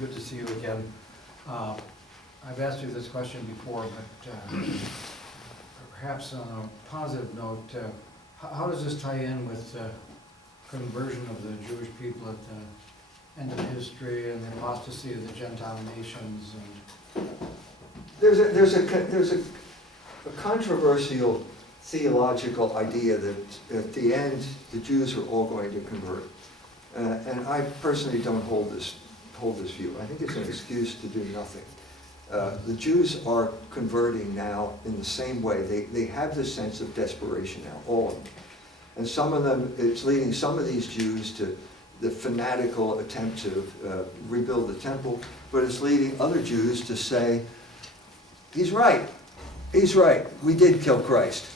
good to see you again. I've asked you this question before, but perhaps on a positive note, how does this tie in with the conversion of the Jewish people at the end of history and the apostasy of the Gentile nations? And there's a controversial theological idea that at the end the Jews are all going to convert, and I personally don't hold this view. I think it's an excuse to do nothing. The Jews are converting now in the same way. They have this sense of desperation now, all of them. And some of them, it's leading some of these Jews to the fanatical attempt to rebuild the temple, but it's leading other Jews to say, he's right, we did kill Christ.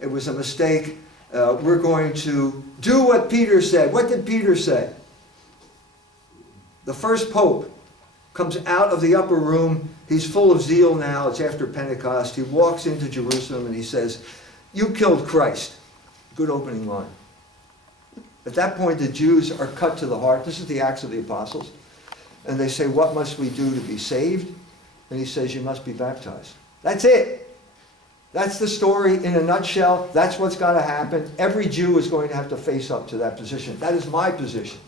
It was a mistake. We're going to do what Peter said. What did Peter say? The first pope comes out of the upper room. He's full of zeal now. It's after Pentecost. He walks into Jerusalem and he says, you killed Christ. Good opening line. At that point, the Jews are cut to the heart. This is the Acts of the Apostles. And they say, what must we do to be saved? And he says, you must be baptized. That's it. That's the story in a nutshell. That's what's got to happen. Every Jew is going to have to face up to that position. That is my position.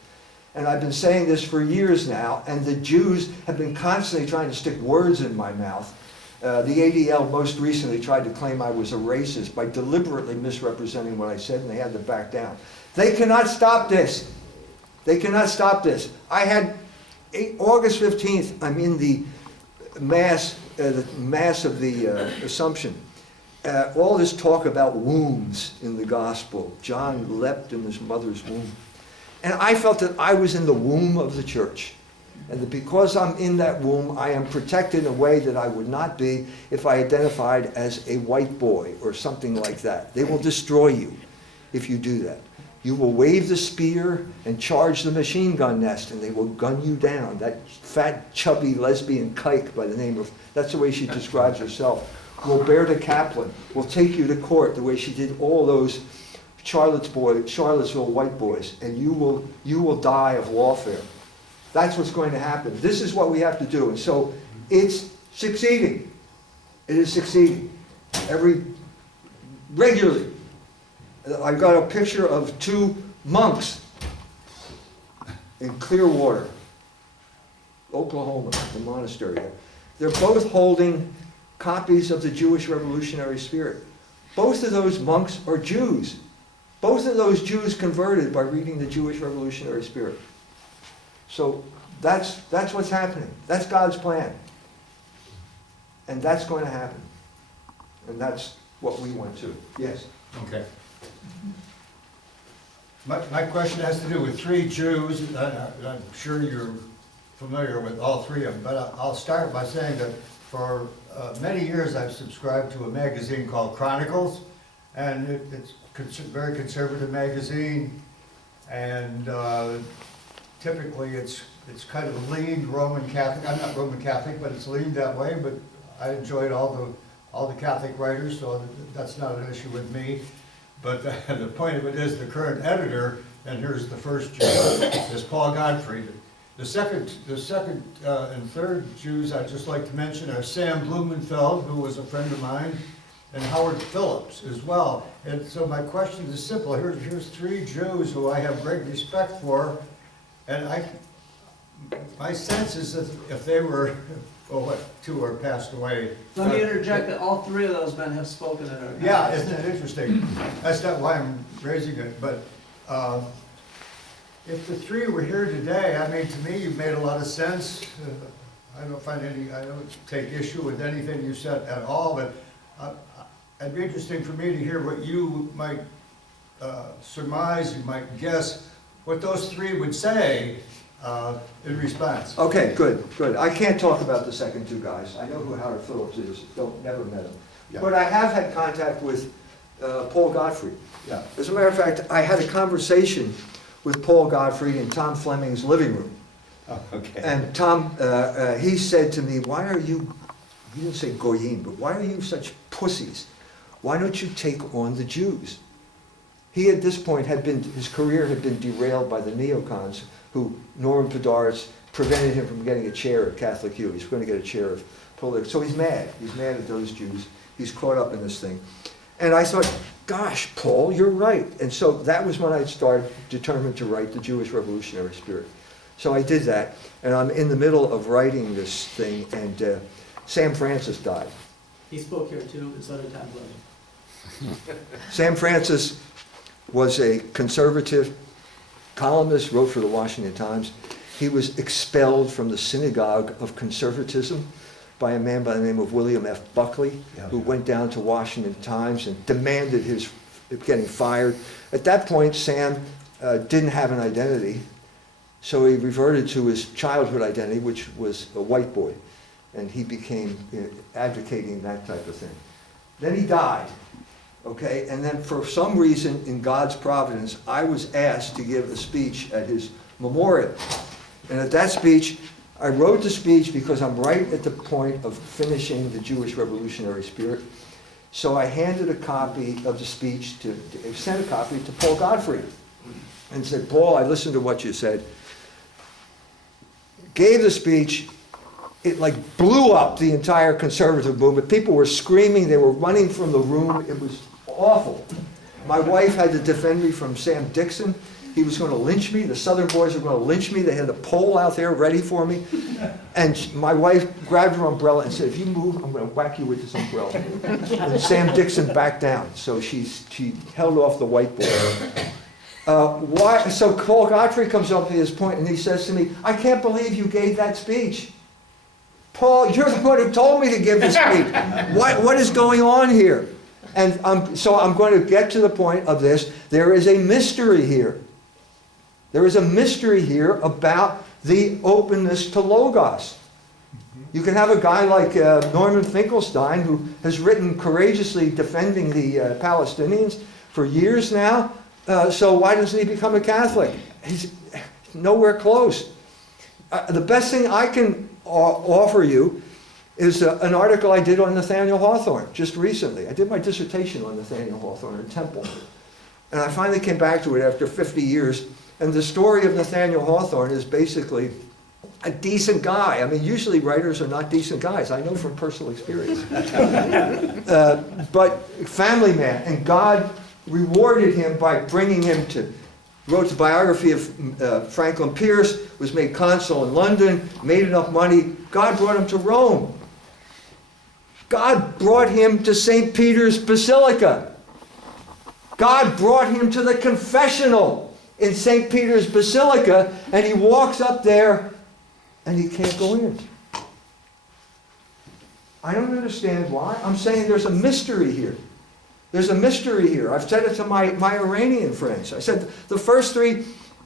And I've been saying this for years now, and the Jews have been constantly trying to stick words in my mouth. The ADL most recently tried to claim I was a racist by deliberately misrepresenting what I said, and they had to back down. They cannot stop this. They cannot stop this. I had August 15th, I'm in the Mass of the Assumption. All this talk about wombs in the gospel. John leapt in his mother's womb. And I felt that I was in the womb of the church. And that because I'm in that womb, I am protected in a way that I would not be if I identified as a white boy or something like that. They will destroy you if you do that. You will wave the spear and charge the machine gun nest, and they will gun you down. That fat, chubby lesbian kike by the name of, that's the way she describes herself, will bear the Kaplan, will take you to court the way she did all those Charlottesville white boys, and you will die of lawfare. That's what's going to happen. This is what we have to do. And so it's succeeding. It is succeeding. Regularly. I've got a picture of two monks in Clearwater, Oklahoma, the monastery there. They're both holding copies of the Jewish Revolutionary Spirit. Both of those monks are Jews. Both of those Jews converted by reading the Jewish Revolutionary Spirit. So that's what's happening. That's God's plan. And that's going to happen. And that's what we want to. Yes? Okay. My question has to do with three Jews. I'm sure you're familiar with all three of them, but I'll start by saying that for many years I've subscribed to a magazine called Chronicles, and it's a very conservative magazine, and typically it's kind of leaned Roman Catholic. I'm not Roman Catholic, but it's leaned that way, but I enjoyed all the Catholic writers, so that's not an issue with me. But the point of it is the current editor, and here's the first Jew, is Paul Gottfried. The second and third Jews I'd just like to mention are Sam Blumenfeld, who was a friend of mine, and Howard Phillips as well. And so my question is simple. Here's three Jews who I have great respect for, and my sense is that if they were, well, what, two are passed away. Let me interject that all three of those men have spoken at our conference. Yeah, isn't that interesting? That's not why I'm raising it, but if the three were here today, I mean, to me, you've made a lot of sense. I don't take issue with anything you said at all, but it'd be interesting for me to hear what you might surmise, you might guess, what those three would say in response. Okay, good. I can't talk about the second two guys. I know who Howard Phillips is. Never met him. Yeah. But I have had contact with Paul Gottfried. Yeah. As a matter of fact, I had a conversation with Paul Gottfried in Tom Fleming's living room. Oh, okay. And Tom, he said to me, why are you, he didn't say goyim, but why are you such pussies? Why don't you take on the Jews? He at this point his career had been derailed by the neocons who Norman Podars prevented him from getting a chair at Catholic U. He's going to get a chair of politics. So he's mad. He's mad at those Jews. He's caught up in this thing. And I thought, gosh, Paul, you're right. And so that was when I started, determined to write The Jewish Revolutionary Spirit. So I did that, and I'm in the middle of writing this thing, and Sam Francis died. He spoke here too, and so did Tom Blevin. Sam Francis was a conservative columnist, wrote for the Washington Times. He was expelled from the synagogue of conservatism by a man by the name of William F. Buckley, who went down to Washington Times and demanded his getting fired. At that point, Sam didn't have an identity, so he reverted to his childhood identity, which was a white boy, and he became advocating that type of thing. Then he died, okay? And then for some reason, in God's providence, I was asked to give a speech at his memorial. And at that speech, I wrote the speech because I'm right at the point of finishing The Jewish Revolutionary Spirit. So I handed a copy of the speech sent a copy to Paul Godfrey and said, Paul, I listened to what you said. Gave the speech. It like blew up the entire conservative movement. People were screaming. They were running from the room. It was awful. My wife had to defend me from Sam Dixon. He was going to lynch me. The Southern boys were going to lynch me. They had a pole out there ready for me. And my wife grabbed her umbrella and said, if you move, I'm going to whack you with this umbrella. And Sam Dixon backed down. So she held off the white boy. So Paul Godfrey comes up to this point and he says to me, I can't believe you gave that speech. Paul, you're the one who told me to give the speech. What is going on here? And so I'm going to get to the point of this. There is a mystery here. There is a mystery here about the openness to Logos. You can have a guy like Norman Finkelstein, who has written courageously defending the Palestinians for years now. So why doesn't he become a Catholic? He's nowhere close. The best thing I can offer you is an article I did on Nathaniel Hawthorne just recently. I did my dissertation on Nathaniel Hawthorne in Temple. And I finally came back to it after 50 years. And the story of Nathaniel Hawthorne is basically a decent guy. I mean, usually writers are not decent guys. I know from personal experience. But family man. And God rewarded him by bringing him to, wrote the biography of Franklin Pierce, was made consul in London, made enough money. God brought him to Rome. God brought him to St. Peter's Basilica. God brought him to the confessional in St. Peter's Basilica, and he walks up there and he can't go in. I don't understand why. I'm saying there's a mystery here. There's a mystery here. I've said it to my Iranian friends. I said the first 3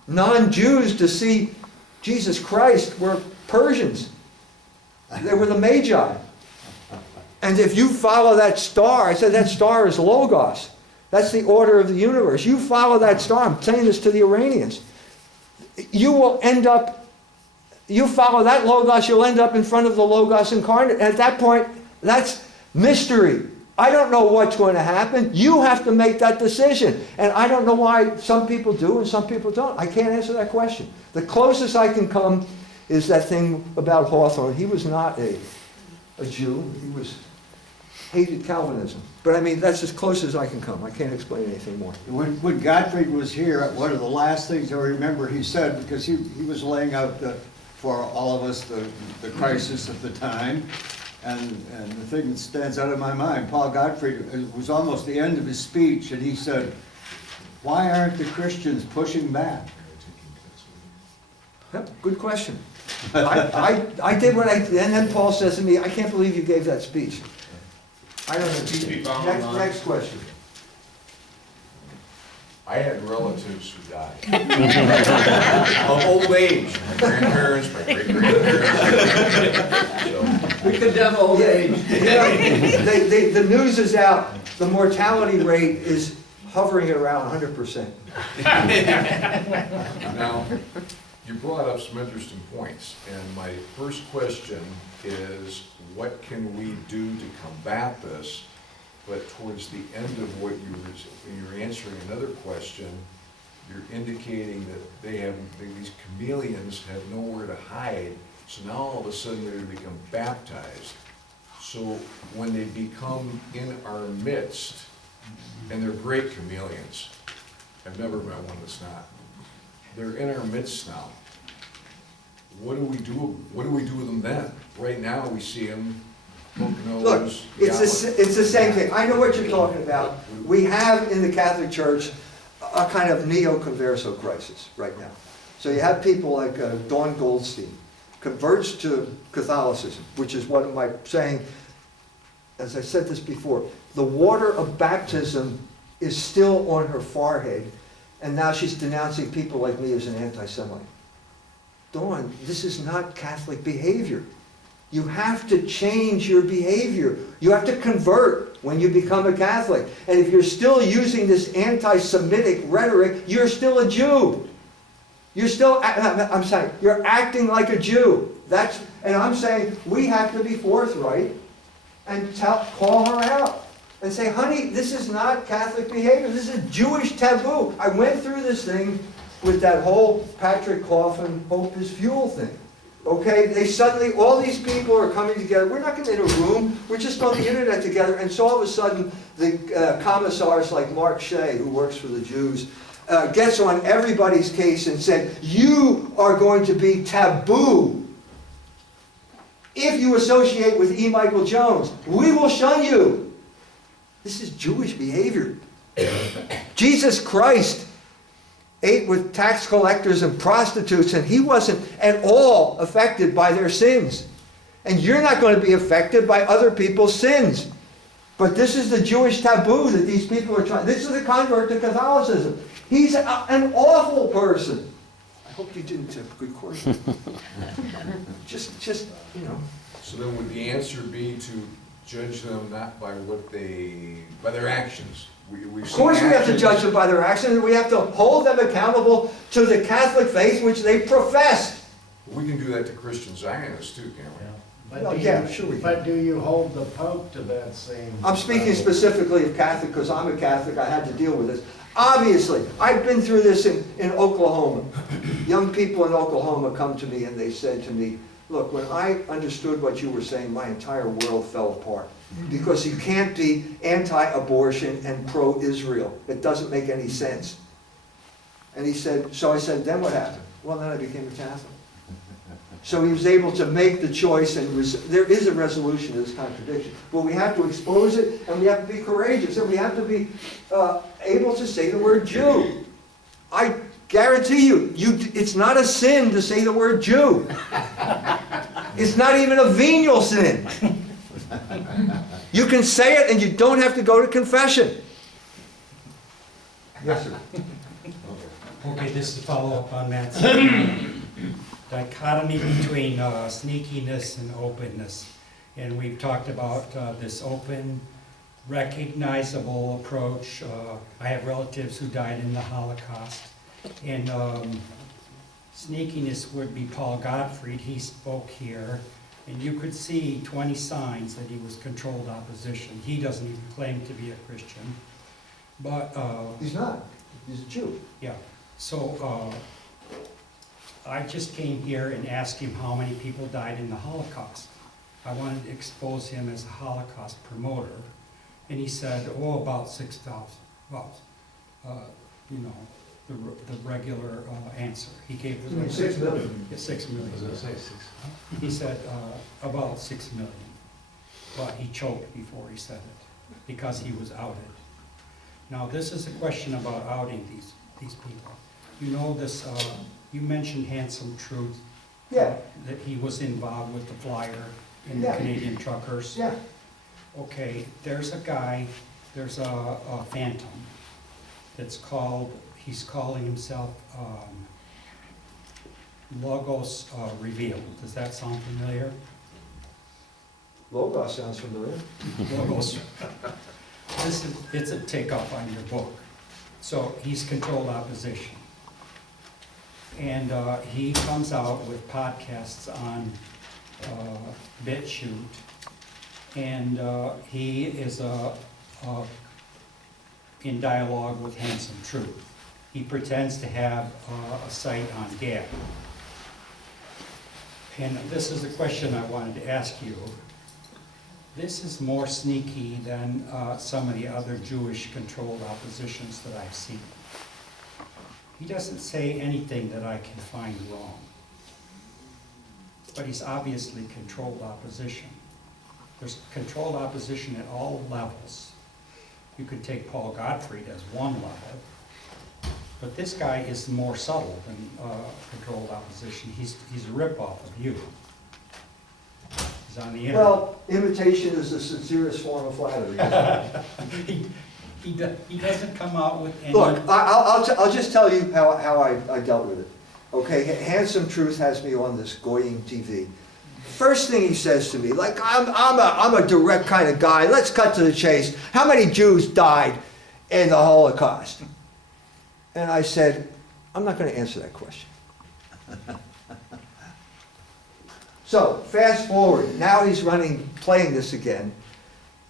non-Jews to see Jesus Christ were Persians. They were the Magi. And if you follow that star, I said that star is Logos. That's the order of the universe. You follow that star. I'm saying this to the Iranians. You will end up, you follow that Logos, you'll end up in front of the Logos incarnate. And at that point, that's mystery. I don't know what's going to happen. You have to make that decision. And I don't know why some people do and some people don't. I can't answer that question. The closest I can come is that thing about Hawthorne. He was not a Jew. He hated Calvinism. But I mean, that's as close as I can come. I can't explain anything more. When Gottfried was here, one of the last things I remember he said, because he was laying out for all of us the crisis of the time, and the thing that stands out in my mind, Paul Gottfried, it was almost the end of his speech, and he said, why aren't the Christians pushing back? Yep, good question. I did what and then Paul says to me, I can't believe you gave that speech. I don't know. Next question. I had relatives who died. Of old age. My grandparents, my great-grandparents. So, We condemn old age. The news is out. The mortality rate is hovering around 100%. now, you brought up some interesting points, and my first question is, what can we do to combat this? But towards the end of what you were answering another question, you're indicating that these chameleons have nowhere to hide, so now all of a sudden they're to become baptized. So when they become in our midst, and they're great chameleons, I've never met one that's not. They're in our midst now. What do we do? What do we do with them then? Right now, we see them, hook nose. Look, it's the same thing. I know what you're talking about. We have in the Catholic Church a kind of neo-converso crisis right now. So you have people like Dawn Goldstein, converts to Catholicism, which is what am I saying? As I said this before, the water of baptism is still on her forehead, and now she's denouncing people like me as an anti-Semite. Dawn, this is not Catholic behavior. You have to change your behavior. You have to convert when you become a Catholic. And if you're still using this anti-Semitic rhetoric, you're still a Jew. You're still, I'm saying, you're acting like a Jew. And I'm saying we have to be forthright and call her out and say, honey, this is not Catholic behavior. This is Jewish taboo. I went through this thing with that whole Patrick Coffin, Hope is Fuel thing. Okay, they suddenly, all these people are coming together. We're not going to in a room. We're just on the internet together. And so all of a sudden, the commissars like Mark Shea, who works for the Jews, gets on everybody's case and said, you are going to be taboo if you associate with E. Michael Jones. We will shun you. This is Jewish behavior. Jesus Christ ate with tax collectors and prostitutes, and he wasn't at all affected by their sins. And you're not going to be affected by other people's sins. But this is the Jewish taboo that these people are trying. This is a convert to Catholicism. He's an awful person. I hope you didn't have a good course. just, you know. So then would the answer be to judge them not by by their actions? Of course we have to judge them by their actions, and we have to hold them accountable to the Catholic faith which they profess. We can do that to Christian Zionists too, can't we? But Well, do yeah, you- sure we can. But do you hold the Pope to that same? I'm speaking level? specifically of Catholic because I'm a Catholic. I had to deal with this. Obviously, I've been through this in Oklahoma. Young people in Oklahoma come to me and they said to me, look, when I understood what you were saying, my entire world fell apart. Because you can't be anti-abortion and pro-Israel. It doesn't make any sense. And he said, so I said, then what happened? Well, then I became a Catholic. So he was able to make the choice, and there is a resolution to this contradiction. But we have to expose it, and we have to be courageous, and we have to be able to say the word Jew. I guarantee you, it's not a sin to say the word Jew. It's not even a venial sin. You can say it and you don't have to go to confession. Yes, sir. Okay, this is a follow-up on Matt's dichotomy between sneakiness and openness. And we've talked about this open, recognizable approach. I have relatives who died in the Holocaust. And sneakiness would be Paul Gottfried. He spoke here. And you could see 20 signs that he was controlled opposition. He doesn't even claim to be a Christian. But He's not. He's a Jew. yeah, so I just came here and asked him how many people died in the Holocaust. I wanted to expose him as a Holocaust promoter. And he said, oh, about 6,000. Well, you know, the regular answer. He gave the 6 million. Yeah, 6 million. Was I say six? He said about 6 million. But he choked before he said it because he was outed. Now, this is a question about outing these people. You know this, you mentioned Handsome Truth. Yeah. That he was involved with the flyer in the Yeah. Canadian truckers. Yeah. Okay, there's a guy, there's a phantom that's called, he's calling himself Logos Revealed. Does that sound familiar? Logos sounds familiar. Logos. It's a takeoff on your book. So he's controlled opposition. And he comes out with podcasts on BitChute. And he is in dialogue with Handsome Truth. He pretends to have a site on Gad. And this is the question I wanted to ask you. This is more sneaky than some of the other Jewish-controlled oppositions that I've seen. He doesn't say anything that I can find wrong. But he's obviously controlled opposition. There's controlled opposition at all levels. You could take Paul Gottfried as one level, but this guy is more subtle than controlled opposition. He's a ripoff of you. He's on the internet. Well, imitation is the sincerest form of flattery. He doesn't come out with any... Look, I'll just tell you how I dealt with it. Okay, Handsome Truth has me on this Goyim TV. First thing he says to me, like I'm a direct kind of guy. Let's cut to the chase. How many Jews died in the Holocaust? And I said, I'm not going to answer that question. So fast forward. Now he's playing this again,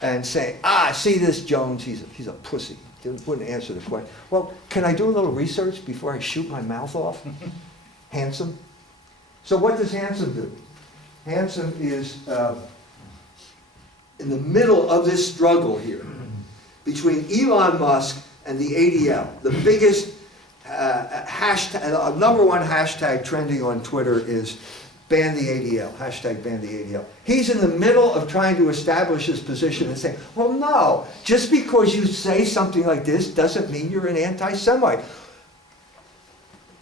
and saying, see this Jones? He's a pussy. He wouldn't answer the question. Well, can I do a little research before I shoot my mouth off? Handsome. So what does Handsome do? Handsome is in the middle of this struggle here between Elon Musk and the ADL. The biggest hashtag, number one hashtag trending on Twitter is ban the ADL, hashtag ban the ADL. He's in the middle of trying to establish his position and saying, well, no, just because you say something like this doesn't mean you're an anti-Semite.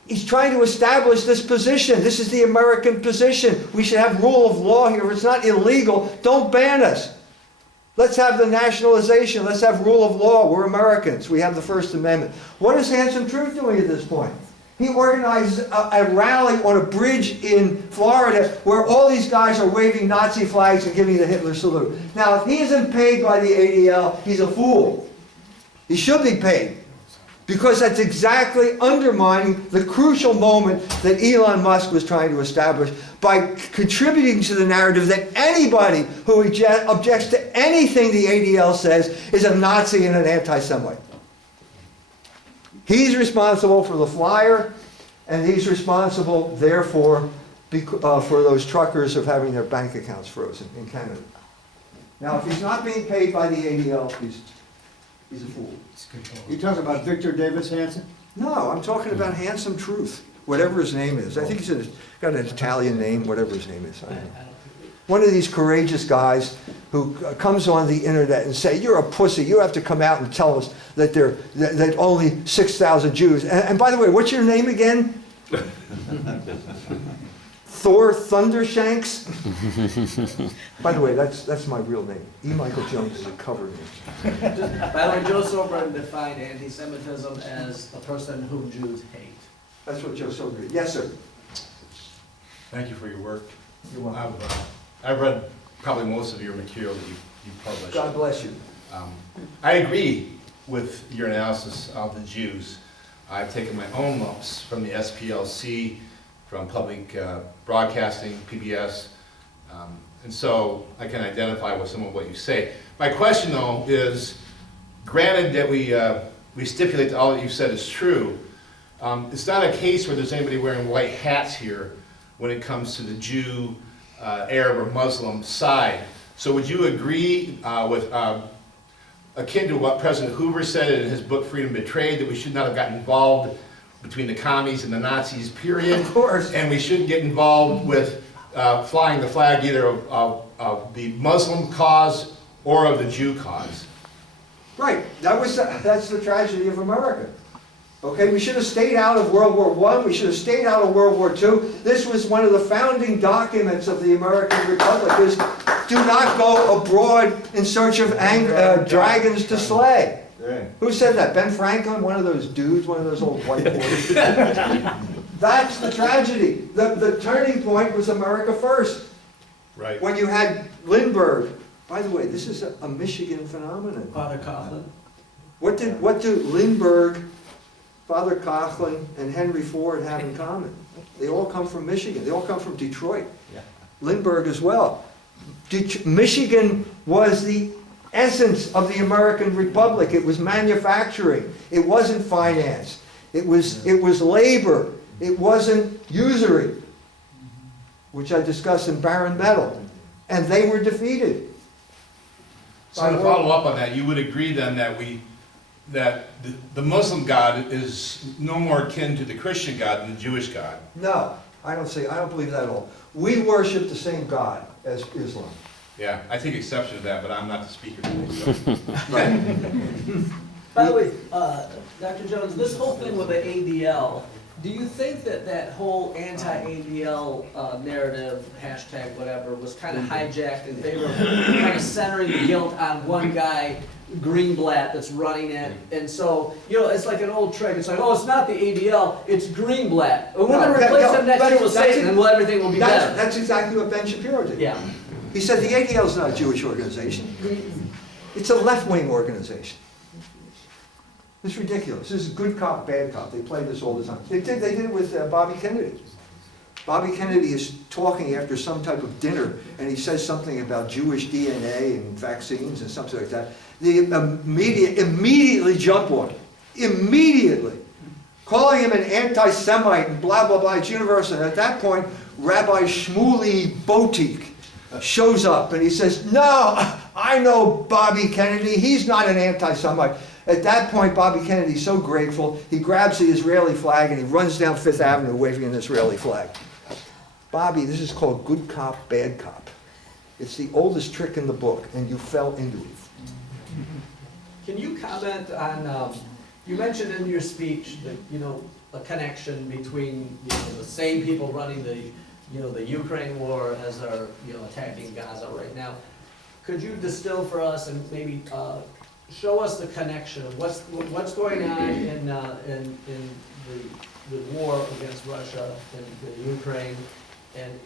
He's trying to establish this position. This is the American position. We should have rule of law here. If it's not illegal, don't ban us. Let's have the nationalization. Let's have rule of law. We're Americans. We have the First Amendment. What is Handsome Truth doing at this point? He organizes a rally on a bridge in Florida where all these guys are waving Nazi flags and giving the Hitler salute. Now, if he isn't paid by the ADL, he's a fool. He should be paid. Because that's exactly undermining the crucial moment that Elon Musk was trying to establish by contributing to the narrative that anybody who objects to anything the ADL says is a Nazi and an anti-Semite. He's responsible for the flyer, and he's responsible, therefore, for those truckers of having their bank accounts frozen in Canada. Now, if he's not being paid by the ADL, he's a fool. You talking about Victor Davis Hanson? No, I'm talking about Handsome Truth, whatever his name is. I think he's got an Italian name, whatever his name is. I don't know. One of these courageous guys who comes on the internet and say, you're a pussy, you have to come out and tell us that that only 6,000 Jews. And by the way, what's your name again? Thor Thundershanks? By the way, that's my real name. E. Michael Jones is a cover name. By the way, Joe Sobran defined anti-Semitism as a person whom Jews hate. That's what Joe Silver did. Yes, sir. Thank you for your work. You're welcome. I've read probably most of your material that you published. God bless you. I agree with your analysis of the Jews. I've taken my own lumps from the SPLC, from public broadcasting, PBS, and so I can identify with some of what you say. My question, though, is, granted that we stipulate that all that you said is true, it's not a case where there's anybody wearing white hats here when it comes to the Jew, Arab, or Muslim side. So would you agree with, akin to what President Hoover said in his book Freedom Betrayed, that we should not have gotten involved between the commies and the Nazis, period? Of course. And we shouldn't get involved with flying the flag either of the Muslim cause or of the Jew cause. Right. That's the tragedy of America. Okay, we should have stayed out of World War I. We should have stayed out of World War II. This was one of the founding documents of the American Republic, is do not go abroad in search of dragons to slay. Who said that? Ben Franklin? One of those dudes? One of those old white boys? That's the tragedy. The turning point was America First. Right. When you had Lindbergh. By the way, this is a Michigan phenomenon. Father Coughlin. What do Lindbergh, Father Coughlin, and Henry Ford have in common? They all come from Michigan. They all come from Detroit. Yeah. Lindbergh as well. Michigan was the essence of the American Republic. It was manufacturing. It wasn't finance. It was labor. It wasn't usury, which I discussed in Barren Metal. And they were defeated. So to follow up on that, you would agree then that the Muslim God is no more akin to the Christian God than the Jewish God? No, I don't believe that at all. We worship the same God as Islam. Yeah, I take exception to that, but I'm not the speaker today, so. By the way, Dr. Jones, this whole thing with the ADL, do you think that whole anti-ADL narrative, hashtag whatever, was kind of hijacked in favor of kind of centering the guilt on one guy, Greenblatt, that's running it? And so, it's like an old trick. It's like, oh, it's not the ADL, it's Greenblatt. And we're going to replace him next year with Satan, and everything will be better. That's exactly what Ben Shapiro did. Yeah. He said the ADL is not a Jewish organization. It's a left-wing organization. It's ridiculous. This is good cop, bad cop. They play this all the time. They did it with Bobby Kennedy. Bobby Kennedy is talking after some type of dinner, and he says something about Jewish DNA and vaccines and something like that. The media immediately jump on him. Immediately. Calling him an anti-Semite and blah, blah, blah. It's universal. And at that point, Rabbi Shmuley Botik shows up, and he says, no, I know Bobby Kennedy. He's not an anti-Semite. At that point, Bobby Kennedy's so grateful, he grabs the Israeli flag and he runs down Fifth Avenue waving an Israeli flag. Bobby, this is called good cop, bad cop. It's the oldest trick in the book, and you fell into it. Can you comment on, you mentioned in your speech that, a connection between, the same people running the Ukraine war as are, attacking Gaza right now. Could you distill for us and maybe show us the connection of what's going on in the war against Russia and the Ukraine, and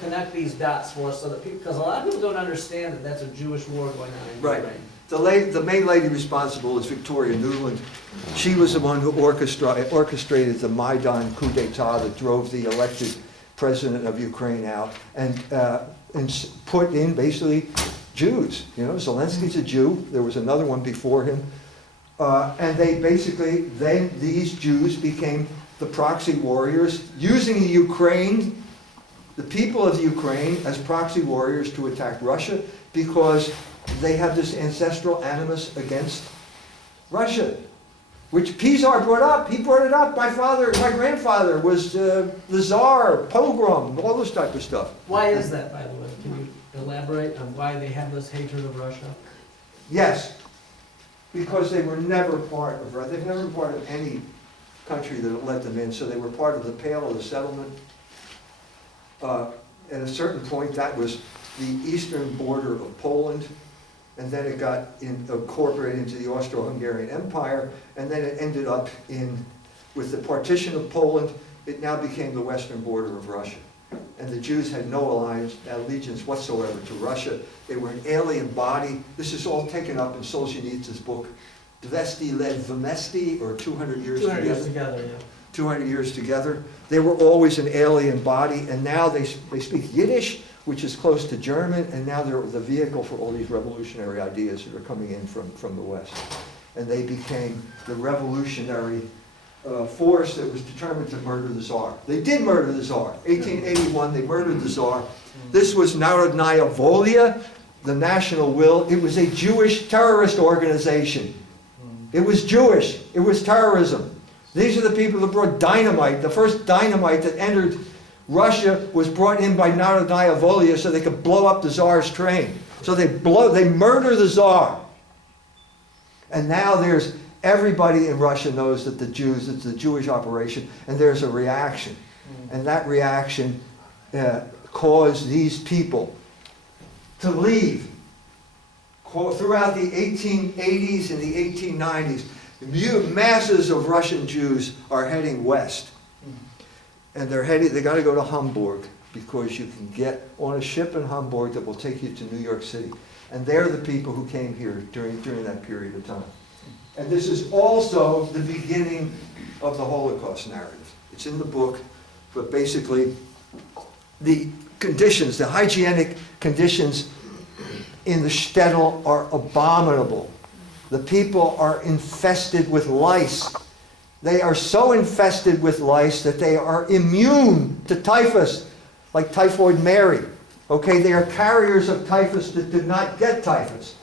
connect these dots for us so that people, because a lot of people don't understand that that's a Jewish war going on in Right. Ukraine. The main lady responsible is Victoria Nuland. She was the one who orchestrated the Maidan coup d'etat that drove the elected president of Ukraine out and put in basically Jews. Zelensky's a Jew. There was another one before him. And then these Jews became the proxy warriors, using the people of the Ukraine as proxy warriors to attack Russia because they have this ancestral animus against Russia, which Pizar brought up. He brought it up. My grandfather was the Tsar, pogrom, all this type of stuff. Why is that, by the way? Can you elaborate on why they have this hatred of Russia? Yes, because they were never part of Russia. They've never been part of any country that let them in, so they were part of the Pale of the Settlement. At a certain point, that was the eastern border of Poland, and then it got incorporated into the Austro-Hungarian Empire, and then it ended up with the partition of Poland, it now became the western border of Russia. And the Jews had no allegiance whatsoever to Russia. They were an alien body. This is all taken up in Solzhenitsyn's book, Dvesti led Vmesti, or 200 Years 200 Together. years together, yeah. 200 years together. They were always an alien body, and now they speak Yiddish, which is close to German, and now they're the vehicle for all these revolutionary ideas that are coming in from the West. And they became the revolutionary force that was determined to murder the Tsar. They did murder the Tsar. 1881, they murdered the Tsar. This was Narodnaya Volia, the national will. It was a Jewish terrorist organization. It was Jewish. It was terrorism. These are the people that brought dynamite. The first dynamite that entered Russia was brought in by Narodnaya Volia so they could blow up the Tsar's train. So they murder the Tsar. And now everybody in Russia knows that it's a Jewish operation, and there's a reaction. And that reaction caused these people to leave. Throughout the 1880s and the 1890s, masses of Russian Jews are heading west. And they got to go to Hamburg, because you can get on a ship in Hamburg that will take you to New York City. And they're the people who came here during that period of time. And this is also the beginning of the Holocaust narrative. It's in the book, but basically the conditions, the hygienic conditions in the shtetl are abominable. The people are infested with lice. They are so infested with lice that they are immune to typhus, like typhoid Mary. Okay, they are carriers of typhus that did not get typhus.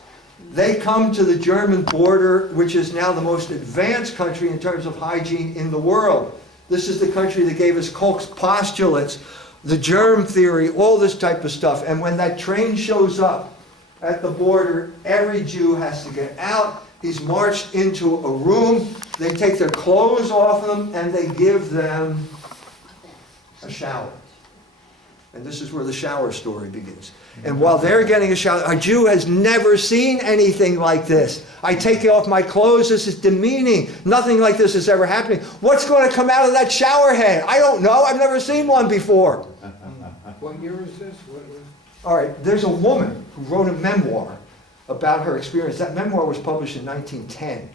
They come to the German border, which is now the most advanced country in terms of hygiene in the world. This is the country that gave us Koch's postulates, the germ theory, all this type of stuff. And when that train shows up at the border, every Jew has to get out. He's marched into a room. They take their clothes off them and they give them a shower. And this is where the shower story begins. And while they're getting a shower, a Jew has never seen anything like this. I take off my clothes, this is demeaning. Nothing like this is ever happening. What's going to come out of that shower head? I don't know, I've never seen one before. What year is this? All right, there's a woman who wrote a memoir about her experience. That memoir was published in 1910.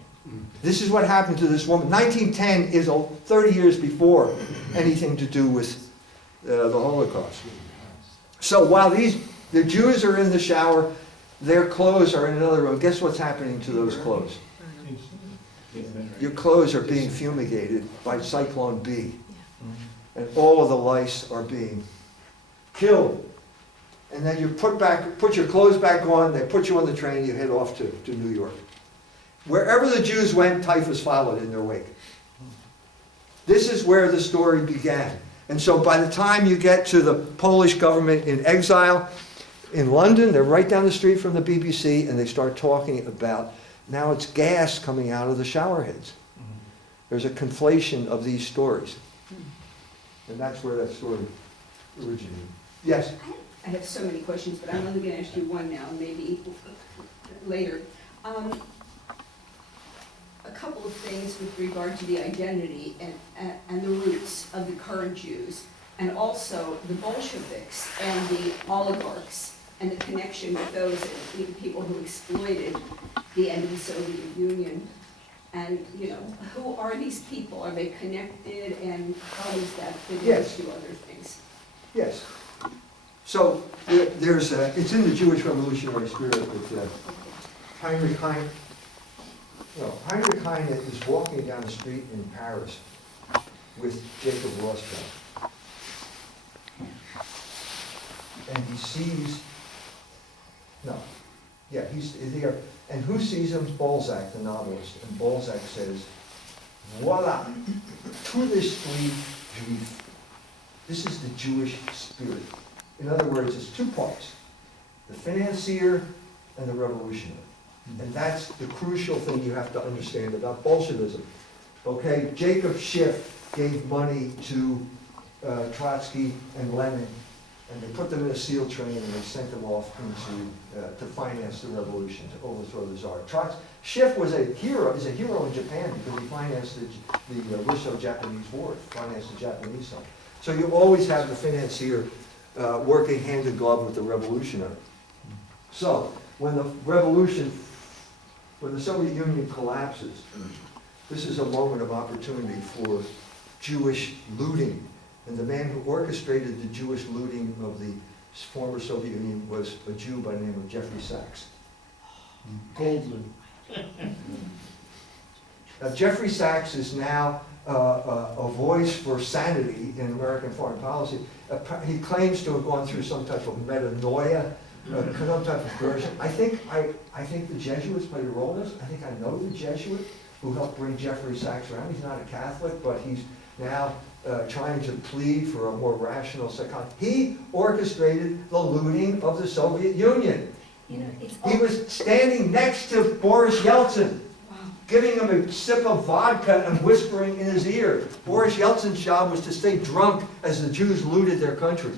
This is what happened to this woman. 1910 is 30 years before anything to do with the Holocaust. So while the Jews are in the shower, their clothes are in another room. Guess what's happening to those clothes? Your clothes are being fumigated by Cyclone B. And all of the lice are being killed. And then you put your clothes back on, they put you on the train, you head off to New York. Wherever the Jews went, typhus followed in their wake. This is where the story began. And so by the time you get to the Polish government in exile in London, they're right down the street from the BBC, and they start talking about, now it's gas coming out of the shower heads. There's a conflation of these stories. And that's where that story originated. Yes? I have so many questions, but I'm only going to ask you one now, maybe later. A couple of things with regard to the identity and the roots of the current Jews, and also the Bolsheviks and the oligarchs and the connection with those people who exploited the end of the Soviet Union. And, you know, who are these people? Are they connected, and how does that fit Yes. into other things? Yes. So it's in the Jewish revolutionary spirit that Heinrich Heine. No, Heinrich Heine is walking down the street in Paris with Jacob Rothschild. And he sees, he's there. And who sees him? Balzac, the novelist. And Balzac says, voila, tout l'esprit juif. This is the Jewish spirit. In other words, it's two parts, the financier and the revolutionary. And that's the crucial thing you have to understand about Bolshevism. Okay, Jacob Schiff gave money to Trotsky and Lenin, and they put them in a SEAL train and they sent them off to finance the revolution, to overthrow the Tsar. Schiff was a hero, is a hero in Japan because he financed the Russo-Japanese War, financed the Japanese side. So you always have the financier working hand in glove with the revolutionary. So when the Soviet Union collapses, this is a moment of opportunity for Jewish looting. And the man who orchestrated the Jewish looting of the former Soviet Union was a Jew by the name of Jeffrey Sachs. Goldman. Now, Jeffrey Sachs is now a voice for sanity in American foreign policy. He claims to have gone through some type of metanoia, some type of version. I think the Jesuits played a role in this. I think I know the Jesuit who helped bring Jeffrey Sachs around. He's not a Catholic, but he's now trying to plead for a more rational psychology. He orchestrated the looting of the Soviet Union. You know, He was standing next to Boris Yeltsin, giving him a sip of vodka and whispering in his ear. Boris Yeltsin's job was to stay drunk as the Jews looted their country.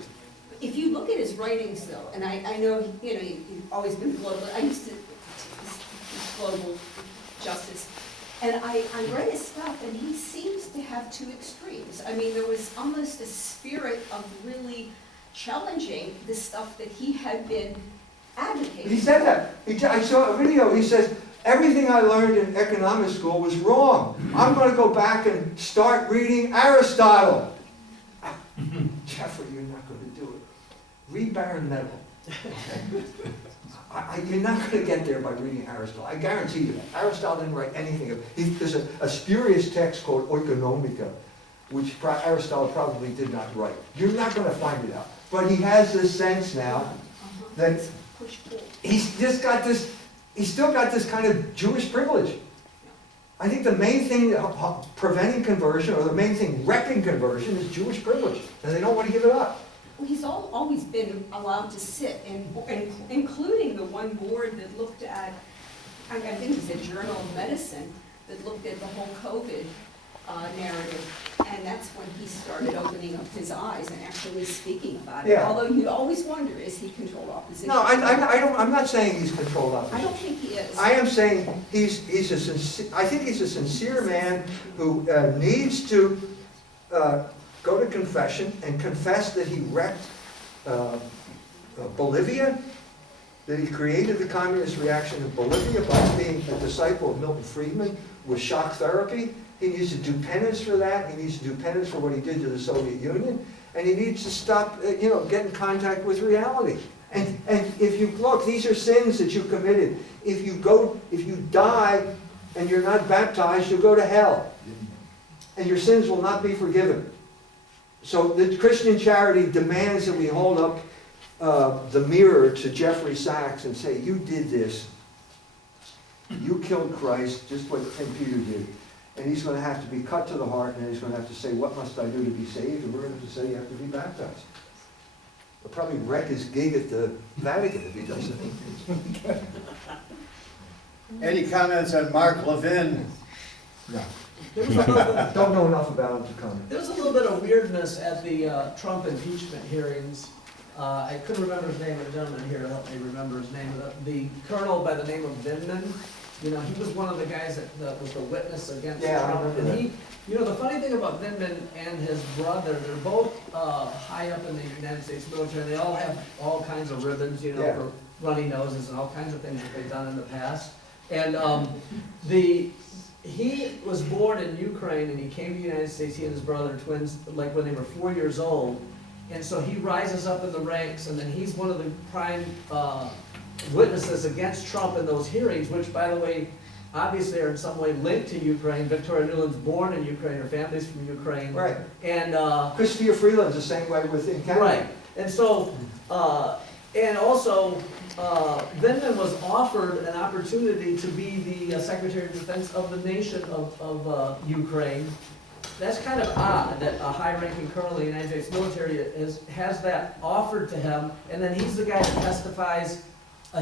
If you look at his writings, though, and I know, you know, you've always been global, I used to global justice, and I read his stuff, and he seems to have two extremes. I mean, there was almost a spirit of really challenging the stuff that he had been advocating. He said that. I saw a video, he says, everything I learned in economics school was wrong. I'm going to go back and start reading Aristotle. Jeffrey, you're not going to do it. Read Baron Neville. You're not going to get there by reading Aristotle. I guarantee you that. Aristotle didn't write anything of it. There's a spurious text called Oikonomika, which Aristotle probably did not write. You're not going to find it out. But he has this sense now that he's still got this kind of Jewish privilege. I think the main thing preventing conversion, or the main thing wrecking conversion, is Jewish privilege, and they don't want to give it up. Well, he's always been allowed to sit, including the one board that looked at, I think it was a Journal of Medicine, that looked at the whole COVID narrative, and that's when he started opening up his eyes and actually speaking about it. Yeah. Although you always wonder, is he controlled opposition? No, I'm not saying he's controlled opposition. I don't think he is. I am saying I think he's a sincere man who needs to go to confession and confess that he wrecked Bolivia, that he created the communist reaction in Bolivia by being a disciple of Milton Friedman with shock therapy. He needs to do penance for that. He needs to do penance for what he did to the Soviet Union. And he needs to stop, get in contact with reality. And if you look, these are sins that you committed. If you die and you're not baptized, you'll go to hell. And your sins will not be forgiven. So the Christian charity demands that we hold up the mirror to Jeffrey Sachs and say, you did this. You killed Christ, just what St. Peter did. And he's going to have to be cut to the heart, and he's going to have to say, what must I do to be saved? And we're going to have to say, you have to be baptized. He'll probably wreck his gig at the Vatican if he does it. Any comments on Mark Levin? No. There was a little bit, Don't know enough about him to comment. there was a little bit of weirdness at the Trump impeachment hearings. I couldn't remember his name, a gentleman here helped me remember his name. The colonel by the name of Vindman, he was one of the guys that was the witness against Yeah, I Trump. remember And the funny thing about Vindman and his brother, they're both high up in the United States military. They all have all kinds of ribbons, Yeah. for runny noses and all kinds of things that they've done in the past. And he was born in Ukraine and he came to the United States, he and his brother, twins, like when they were 4 years old. And so he rises up in the ranks, and then he's one of the prime witnesses against Trump in those hearings, which, by the way, obviously are in some way linked to Ukraine. Victoria Nuland's born in Ukraine, her family's from Ukraine. Right. And Christia Freeland's the same way in Canada. right. And so, and also, Vindman was offered an opportunity to be the Secretary of Defense of the nation of Ukraine. That's kind of odd that a high-ranking colonel in the United States military has that offered to him, and then he's the guy that testifies.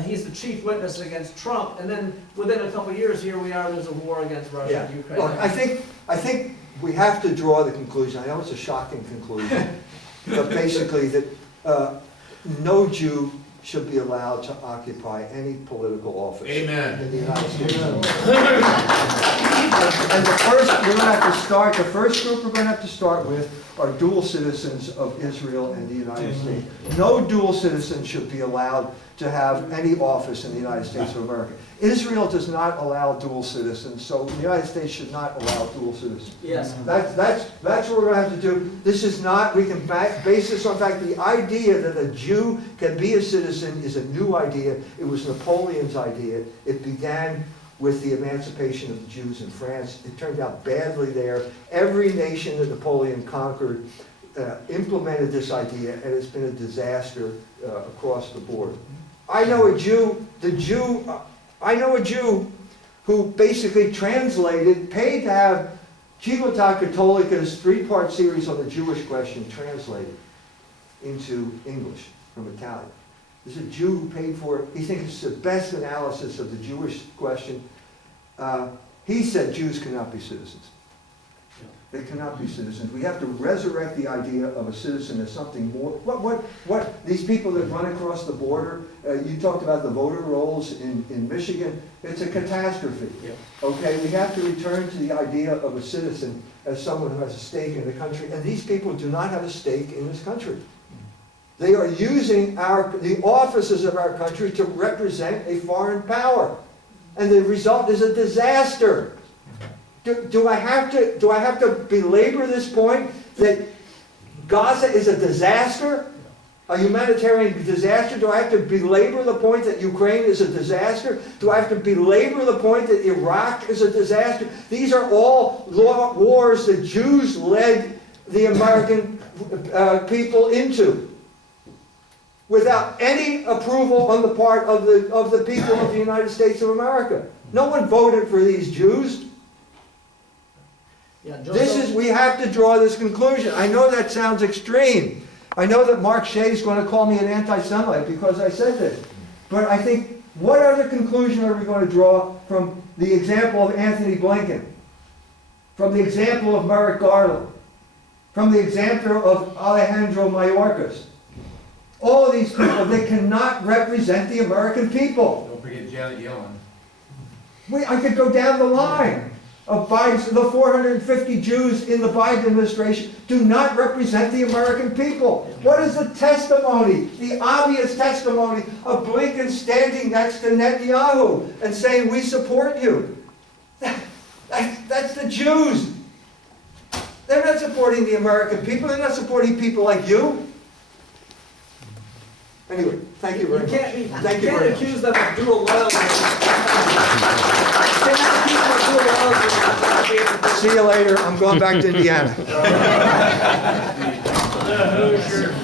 He's the chief witness against Trump, and then within a couple of years, here we are. There's a war against Russia and Ukraine. Well, I think we have to draw the conclusion. I know it's a shocking conclusion, but basically that no Jew should be allowed to occupy any political office Amen. in the United States. And the first group we're going to have to start with are dual citizens of Israel and the United States. No dual citizen should be allowed to have any office in the United States of America. Israel does not allow dual citizens, so the United States should not allow dual citizens. Yes. That's what we're going to have to do. This is not, we can base this on fact, the idea that a Jew can be a citizen is a new idea. It was Napoleon's idea. It began with the emancipation of the Jews in France. It turned out badly there. Every nation that Napoleon conquered implemented this idea, and it's been a disaster across the board. I know a Jew who basically paid to have Civiltà Cattolica's three-part series on the Jewish question translated into English from Italian. There's a Jew who paid for it. He thinks it's the best analysis of the Jewish question. He said Jews cannot be citizens. They cannot be citizens. We have to resurrect the idea of a citizen as something more. What these people that run across the border, you talked about the voter rolls in Michigan, it's a catastrophe. Yeah. Okay, we have to return to the idea of a citizen as someone who has a stake in the country, and these people do not have a stake in this country. They are using the offices of our country to represent a foreign power. And the result is a disaster. Do I have to belabor this point that Gaza is a disaster? a humanitarian disaster? Do I have to belabor the point that Ukraine is a disaster? Do I have to belabor the point that Iraq is a disaster? These are all wars that Jews led the American people into, without any approval on the part of the people of the United States of America. No one voted for these Jews. Yeah, We have to draw this conclusion. I know that sounds extreme. I know that Mark Shea is going to call me an anti-Semite because I said this. But I think, what other conclusion are we going to draw from the example of Anthony Blinken? From the example of Merrick Garland? From the example of Alejandro Mayorkas? All of these people, they cannot represent the American people. Don't forget Janet Yellen. I could go down the line of Biden's, the 450 Jews in the Biden administration do not represent the American people. What is the testimony, the obvious testimony of Blinken standing next to Netanyahu and saying, we support you? That's the Jews. They're not supporting the American people. They're not supporting people like you. Anyway, thank you very much. Thank you very much. accuse them of dual loyalty. You can't accuse them of dual loyalty. See you later. I'm going back to Indiana. Hoosier,